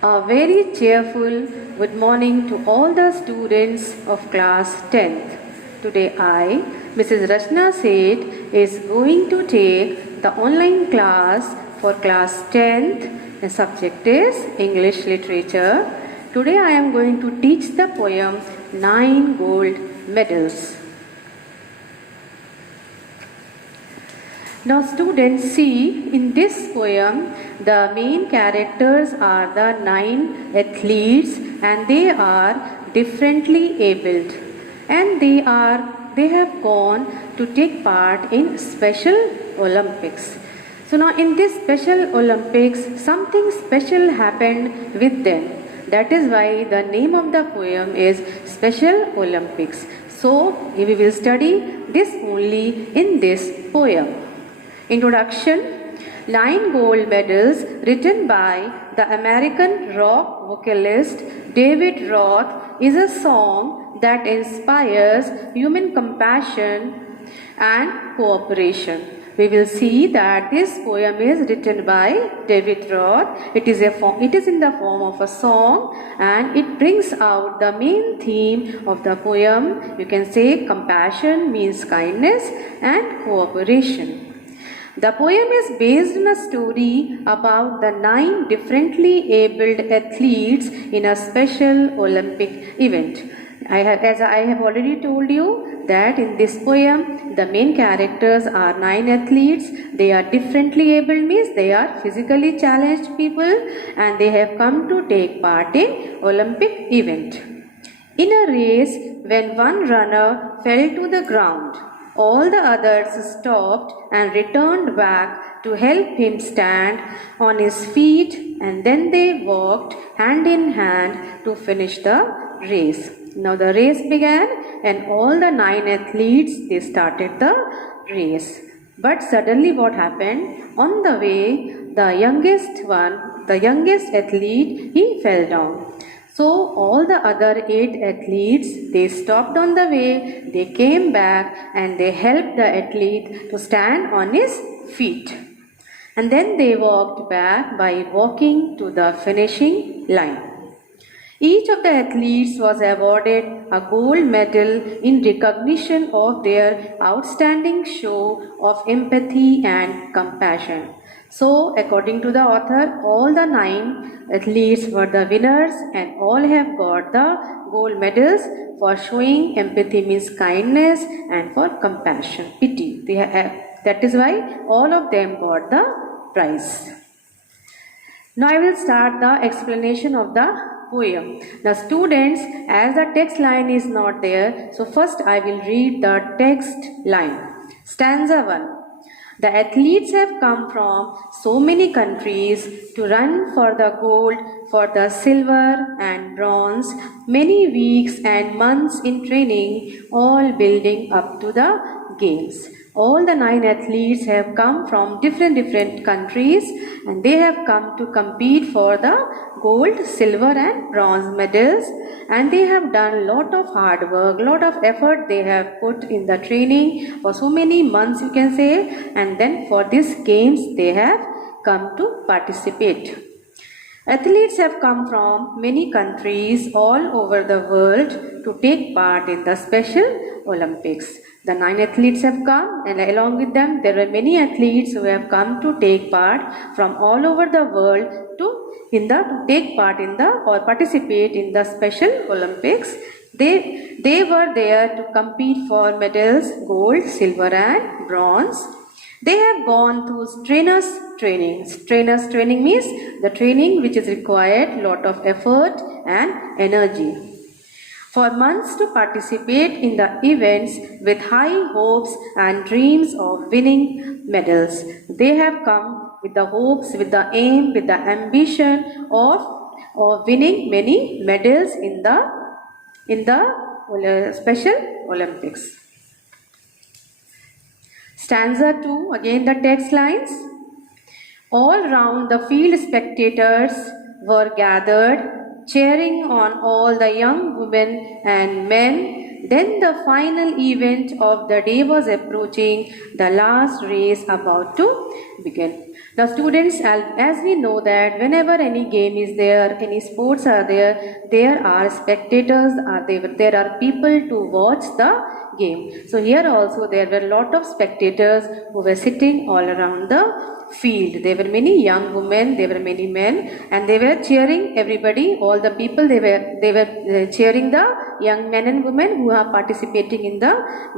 A very cheerful good morning to all the students of class 10th. Today I, Mrs. Rachna Seth, is going to take the online class for class 10th. The subject is English Literature. Today I am going to teach the poem 9 Gold Medals. Now students, see, in this poem the main characters are the 9 athletes and they are differently abled, and they have gone to take part in Special Olympics. So now in this Special Olympics something special happened with them. That is why the name of the poem is Special Olympics. So we will study this only in this poem. Introduction. 9 Gold Medals, written by the American rock vocalist David Roth, is a song that inspires human compassion and cooperation. We will see that this poem is written by David Roth. It is in the form of a song, and it brings out the main theme of the poem. You can say compassion means kindness and cooperation. The poem is based on a story about the 9 differently abled athletes in a Special Olympic event. As I have already told you that in this poem the main characters are 9 athletes. They are differently abled, means they are physically challenged people, and they have come to take part in Olympic event. In a race, when one runner fell to the ground, all the others stopped and returned back to help him stand on his feet, and then they walked hand in hand to finish the race. Now the race began and all the 9 athletes, they started the race. But suddenly what happened? On the way, the youngest athlete, he fell down. So all the other 8 athletes, they stopped on the way, they came back and they helped the athlete to stand on his feet. And then they walked back by walking to the finishing line. Each of the athletes was awarded a gold medal in recognition of their outstanding show of empathy and compassion. So, according to the author, all the 9 athletes were the winners and all have got the gold medals for showing empathy means kindness and for compassion, pity. That is why all of them got the prize. Now I will start the explanation of the poem. Now students, as the text line is not there, so first I will read the text line. Stanza 1. The athletes have come from so many countries to run for the gold, for the silver and bronze, many weeks and months in training, all building up to the games. All the 9 athletes have come from different countries and they have come to compete for the gold, silver and bronze medals, and they have done lot of hard work, lot of effort they have put in the training for so many months, you can say, and then for these games they have come to participate. Athletes have come from many countries all over the world to take part in the Special Olympics. The 9 athletes have come, and along with them there are many athletes who have come to take part from all over the world to take part in the or participate in the Special Olympics. They were there to compete for medals, gold, silver and bronze. They have gone through strenuous training. Strenuous training means the training which is required lot of effort and energy. For months to participate in the events with high hopes and dreams of winning medals. They have come with the hopes, with the aim, with the ambition of winning many medals in the Special Olympics. Stanza 2, again the text lines. All round the field spectators were gathered, cheering on all the young women and men. Then the final event of the day was approaching, the last race about to begin. Now students, as we know that whenever any game is there, any sports are there are spectators, there are people to watch the game. So here also there were a lot of spectators who were sitting all around the field. There were many young women, there were many men, and they were cheering everybody, all the people, they were cheering the young men and women who are participating in the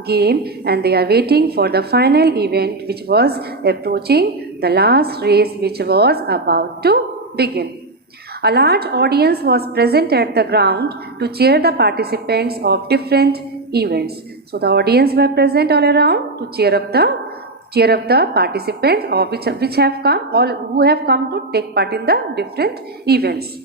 game, and they are waiting for the final event which was approaching, the last race which was about to begin. A large audience was present at the ground to cheer the participants of different events. So the audience were present all around to cheer up the participants of which have come, all who have come to take part in the different events.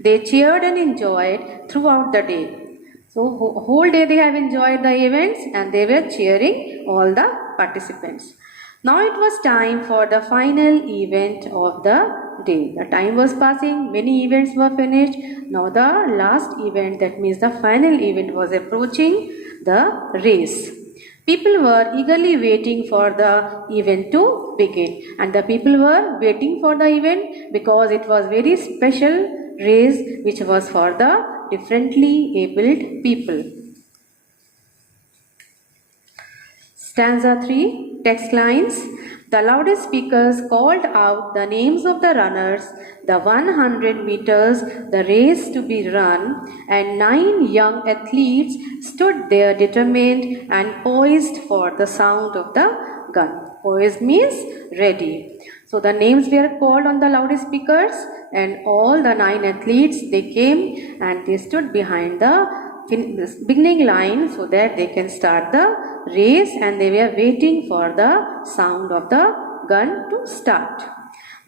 They cheered and enjoyed throughout the day. So whole day they have enjoyed the events and they were cheering all the participants. Now it was time for the final event of the day. The time was passing, many events were finished. Now the last event, that means the final event, was approaching, the race. People were eagerly waiting for the event to begin, and the people were waiting for the event because it was very special race which was for the differently abled people. Stanza 3, text lines. The loudspeakers called out the names of the runners, the 100 meters, the race to be run, and 9 young athletes stood there determined and poised for the sound of the gun. Poised means ready. So the names were called on the loudspeakers, and all the 9 athletes, they came and they stood behind the beginning line so that they can start the race, and they were waiting for the sound of the gun to start.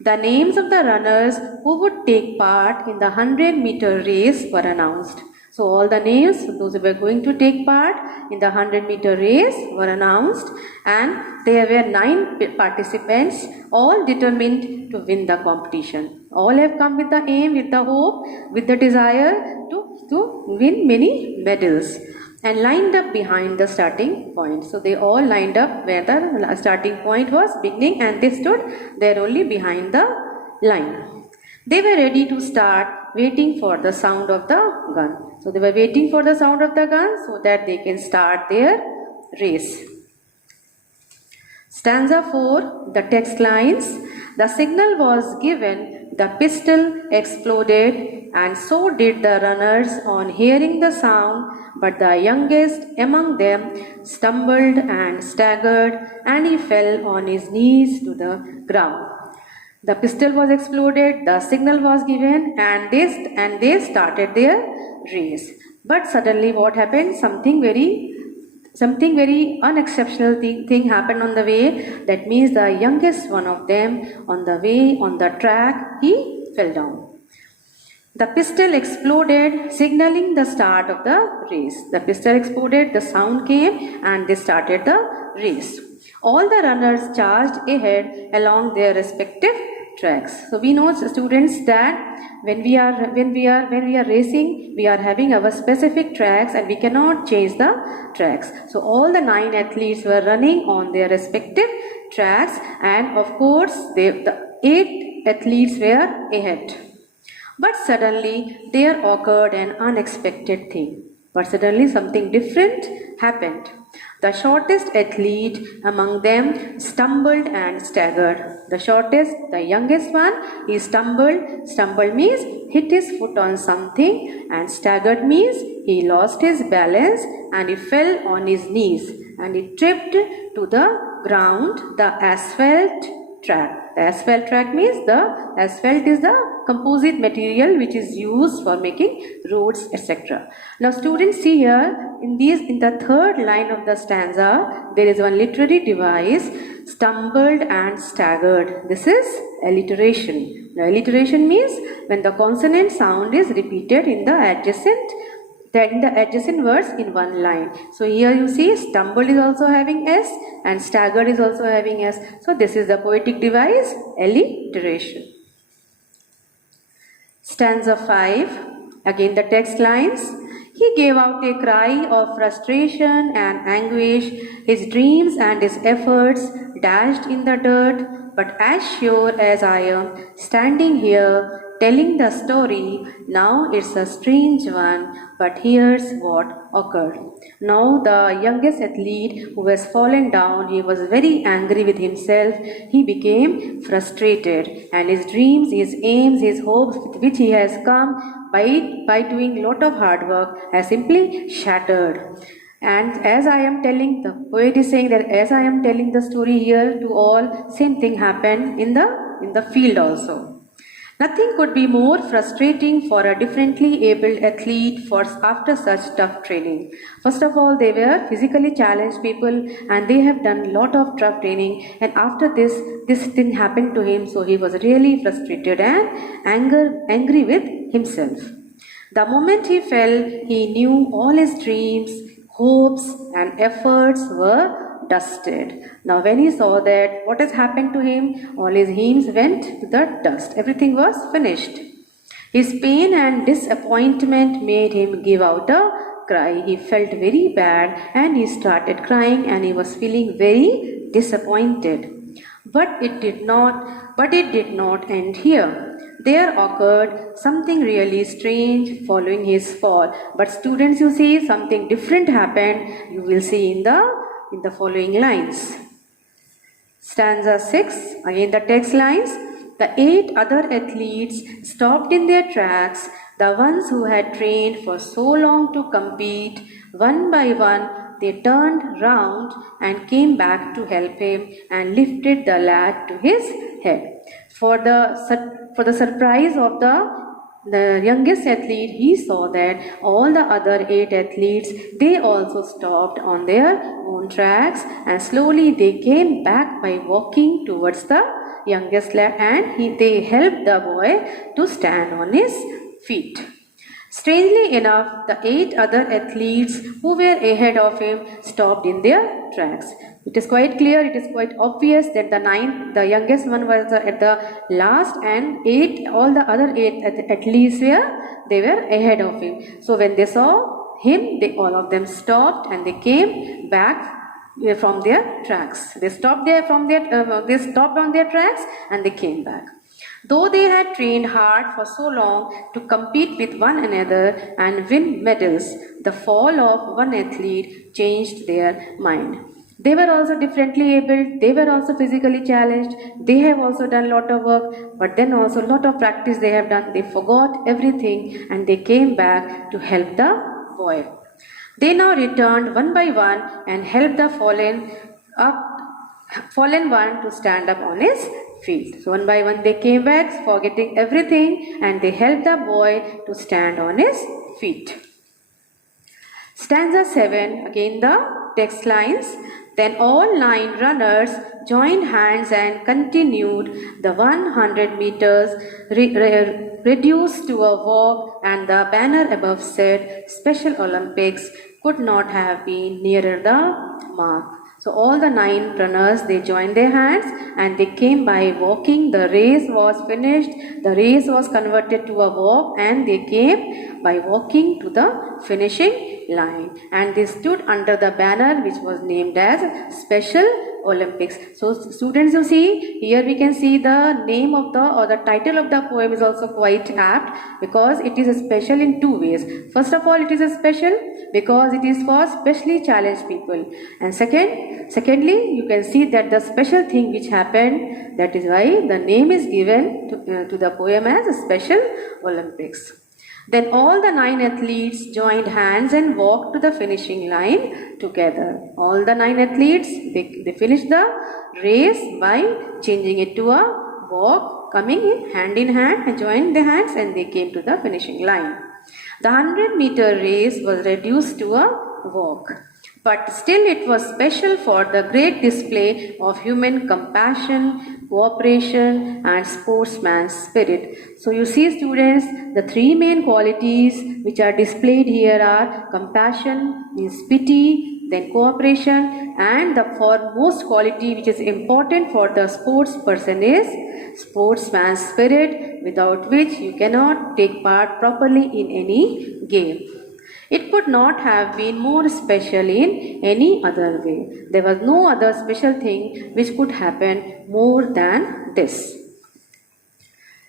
The names of the runners who would take part in the 100-meter race were announced. So all the names, those who were going to take part in the 100-meter race, were announced, and there were 9 participants, all determined to win the competition. All have come with the aim, with the hope, with the desire to win many medals, and lined up behind the starting point. So they all lined up where the starting point was beginning, and they stood there only behind the line. They were ready to start, waiting for the sound of the gun. So they were waiting for the sound of the gun so that they can start their race. Stanza 4, the text lines. The signal was given, the pistol exploded, and so did the runners on hearing the sound, but the youngest among them stumbled and staggered, and he fell on his knees to the ground. The pistol was exploded, the signal was given, and they started their race. But suddenly what happened? Something very unexceptional thing happened on the way. That means the youngest one of them, on the way, on the track, he fell down. The pistol exploded, signaling the start of the race. The pistol exploded, the sound came, and they started the race. All the runners charged ahead along their respective tracks. So we know, students, that when we are racing, we are having our specific tracks and we cannot change the tracks. So all the 9 athletes were running on their respective tracks, and of course the 8 athletes were ahead. But suddenly there occurred an unexpected thing. But suddenly something different happened. The shortest athlete among them stumbled and staggered. The shortest, the youngest one, he stumbled. Stumbled means hit his foot on something, and staggered means he lost his balance and he fell on his knees and he tripped to the ground, the asphalt track. The asphalt track means the asphalt is the composite material which is used for making roads, etc. Now students, see here in the third line of the stanza, there is one literary device, stumbled and staggered. This is alliteration. Now alliteration means when the consonant sound is repeated in the adjacent words in one line. So here you see stumbled is also having S and staggered is also having S. So this is the poetic device, alliteration. Stanza 5, again the text lines. He gave out a cry of frustration and anguish. His dreams and his efforts dashed in the dirt. But as sure as I am standing here telling the story, now it's a strange one, but here's what occurred. Now the youngest athlete who has fallen down, he was very angry with himself. He became frustrated, and his dreams, his aims, his hopes with which he has come by doing lot of hard work has simply shattered. And as I am telling, the poet is saying that as I am telling the story here to all, same thing happened in the field also. Nothing could be more frustrating for a differently abled athlete after such tough training. First of all, they were physically challenged people and they have done a lot of tough training, and after this thing happened to him, so he was really frustrated and angry with himself. The moment he fell, he knew all his dreams, hopes and efforts were dusted. Now when he saw that what has happened to him, all his aims went to the dust. Everything was finished. His pain and disappointment made him give out a cry. He felt very bad and he started crying and he was feeling very disappointed. But it did not end here. There occurred something really strange following his fall. But students, you see, something different happened. You will see in the following lines. Stanza 6, again the text lines. The 8 other athletes stopped in their tracks, the ones who had trained for so long to compete. One by one, they turned round and came back to help him and lifted the lad to his head. For the surprise of the youngest athlete, he saw that all the other 8 athletes, they also stopped on their own tracks and slowly they came back by walking towards the youngest lad, and they helped the boy to stand on his feet. Strangely enough, the 8 other athletes who were ahead of him stopped in their tracks. It is quite clear, it is quite obvious that the youngest one was at the last, and all the other 8 athletes they were ahead of him. So when they saw him, all of them stopped and they came back from their tracks. They stopped on their tracks and they came back. Though they had trained hard for so long to compete with one another and win medals, the fall of one athlete changed their mind. They were also differently abled, they were also physically challenged, they have also done a lot of work, but then also a lot of practice they have done. They forgot everything and they came back to help the boy. They now returned one by one and helped the fallen one to stand up on his feet. So one by one they came back, forgetting everything, and they helped the boy to stand on his feet. Stanza 7, again the text lines. Then all 9 runners joined hands and continued the 100 meters, reduced to a walk, and the banner above said, Special Olympics could not have been nearer the mark. So all the 9 runners, they joined their hands and they came by walking. The race was finished. The race was converted to a walk and they came by walking to the finishing line. And they stood under the banner which was named as Special Olympics. So students, you see, here we can see the name of the title of the poem is also quite apt, because it is special in 2 ways. First of all, it is a special because it is for specially challenged people. And secondly, you can see that the special thing which happened, that is why the name is given to the poem as Special Olympics. Then all the 9 athletes joined hands and walked to the finishing line together. All the 9 athletes, they finished the race by changing it to a walk, coming in hand and joined their hands, and they came to the finishing line. The 100-meter race was reduced to a walk. But still it was special for the great display of human compassion, cooperation and sportsman's spirit. So you see students, the 3 main qualities which are displayed here are compassion, means pity, then cooperation, and the foremost quality which is important for the sports person is sportsman's spirit, without which you cannot take part properly in any game. It could not have been more special in any other way. There was no other special thing which could happen more than this.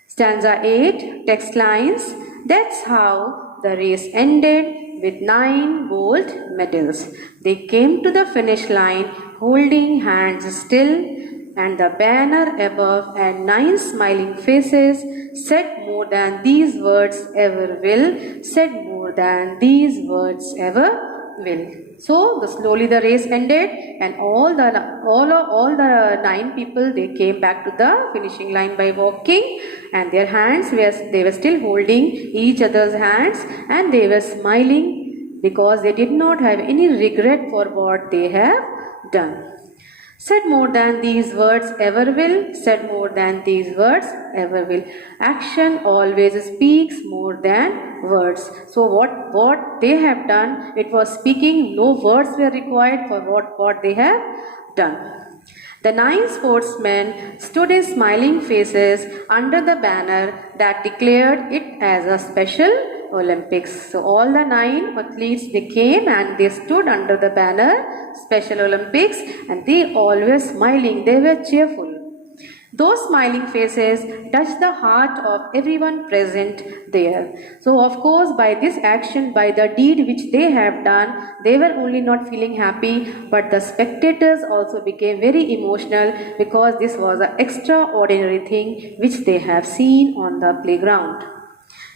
Stanza 8, text lines. That's how the race ended with 9 gold medals. They came to the finish line holding hands still, and the banner above and 9 smiling faces said more than these words ever will, said more than these words ever will. So slowly the race ended, and all the 9 people, they came back to the finishing line by walking, and their hands they were still holding each other's hands, and they were smiling because they did not have any regret for what they have done. Said more than these words ever will, said more than these words ever will. Action always speaks more than words. So what they have done, it was speaking, no words were required for what they have done. The 9 sportsmen stood in smiling faces under the banner that declared it as a special Olympics. So all the 9 athletes, they came and they stood under the banner Special Olympics, and they all were smiling, they were cheerful. Those smiling faces touched the heart of everyone present there. So of course, by this action, by the deed which they have done, they were only not feeling happy, but the spectators also became very emotional because this was an extraordinary thing which they have seen on the playground.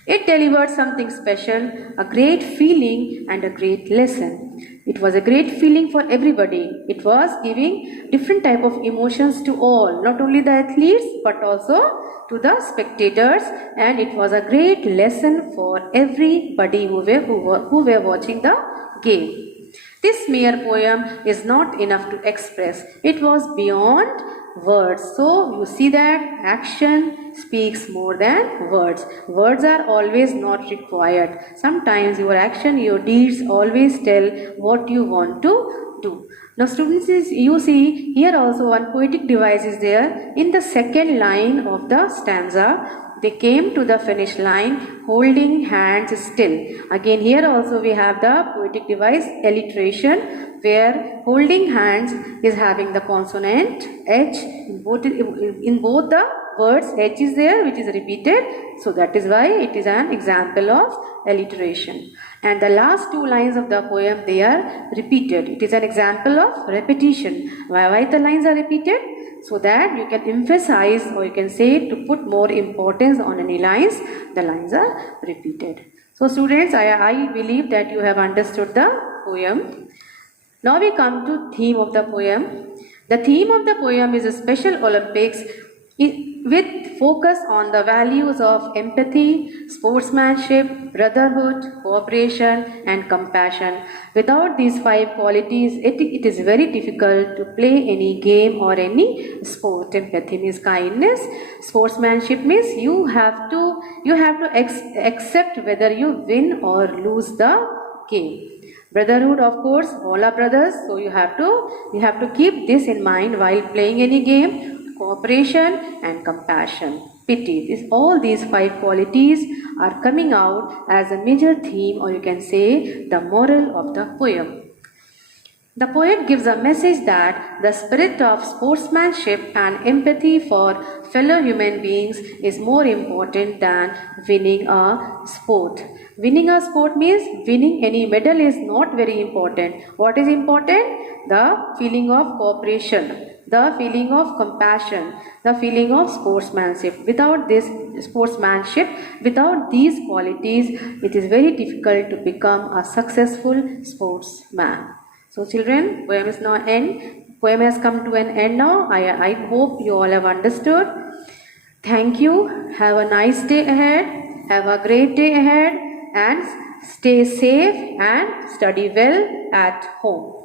It delivered something special, a great feeling and a great lesson. It was a great feeling for everybody. It was giving different type of emotions to all, not only the athletes but also to the spectators, and it was a great lesson for everybody who were watching the game. This mere poem is not enough to express. It was beyond words. So you see that action speaks more than words. Words are always not required. Sometimes your action, your deeds always tell what you want to do. Now students, you see here also one poetic device is there. In the second line of the stanza, they came to the finish line holding hands still. Again here also we have the poetic device alliteration, where holding hands is having the consonant H. In both the words H is there, which is repeated. So that is why it is an example of alliteration. And the last 2 lines of the poem, they are repeated. It is an example of repetition. Why the lines are repeated? So that you can emphasize, or you can say to put more importance on any lines, the lines are repeated. So students, I believe that you have understood the poem. Now we come to theme of the poem. The theme of the poem is a Special Olympics with focus on the values of empathy, sportsmanship, brotherhood, cooperation and compassion. Without these 5 qualities, it is very difficult to play any game or any sport. Empathy means kindness. Sportsmanship means you have to accept whether you win or lose the game. Brotherhood, of course, all are brothers, so you have to keep this in mind while playing any game. Cooperation and compassion, pity. All these 5 qualities are coming out as a major theme, or you can say the moral of the poem. The poet gives a message that the spirit of sportsmanship and empathy for fellow human beings is more important than winning a sport. Winning a sport means winning any medal is not very important. What is important? The feeling of cooperation, the feeling of compassion, the feeling of sportsmanship. Without this sportsmanship, without these qualities, it is very difficult to become a successful sportsman. So children, poem is now end. Poem has come to an end now. I hope you all have understood. Thank you. Have a nice day ahead. Have a great day ahead, and stay safe and study well at home.